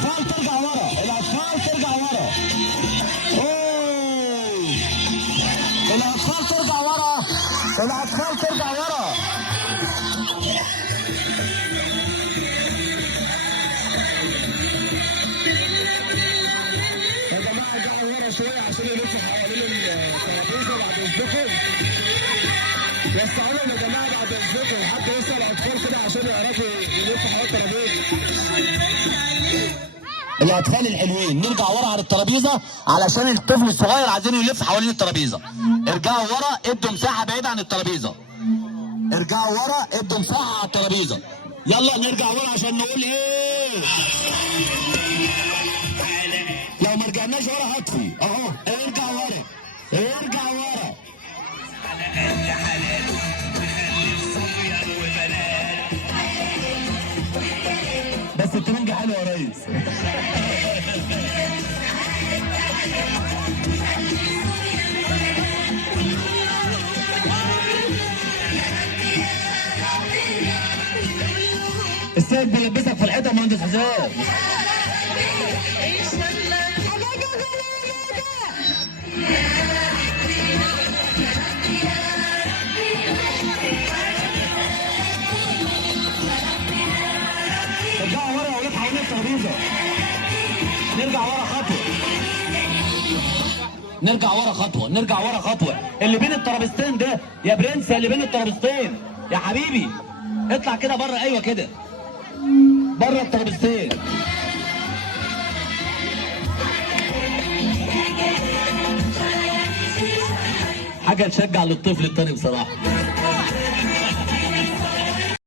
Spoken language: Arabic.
الاطفال ترجع ورا، الاطفال ترجع ورا. اوه، الاطفال ترجع ورا، الاطفال ترجع ورا. يا جماعه ارجعوا ورا شويه عشان يلفوا حوالين الترابيزه بعد اذنكم. وسعوا لهم يا جماعه بعد اذنكم، حد يسال الاطفال كده عشان يعرفوا يلفوا حوالين الترابيزه. الاطفال الحلوين نرجع ورا على الترابيزه علشان الطفل الصغير عايزين يلف حوالين الترابيزه. ارجعوا ورا، ادوا مساحه بعيده عن الترابيزه. ارجعوا ورا، ادوا مساحه على الترابيزه. يلا نرجع ورا عشان نقول ايه. لو ما رجعناش ورا هطفي اهو. ارجع ورا، ارجع ورا. بس الترنج حلو يا ريس. السيد بيلبسك في الحيطه يا مهندس حسام. ارجعوا ورا يا ولاد حوالين الترابيزه. نرجع ورا خطوه، نرجع ورا خطوه، نرجع ورا خطوه. اللي بين الترابيزتين ده يا برنس، اللي بين الترابيزتين يا حبيبي اطلع كده بره. ايوه كده بره الترابيزتين. حاجه تشجع للطفل التاني بصراحه.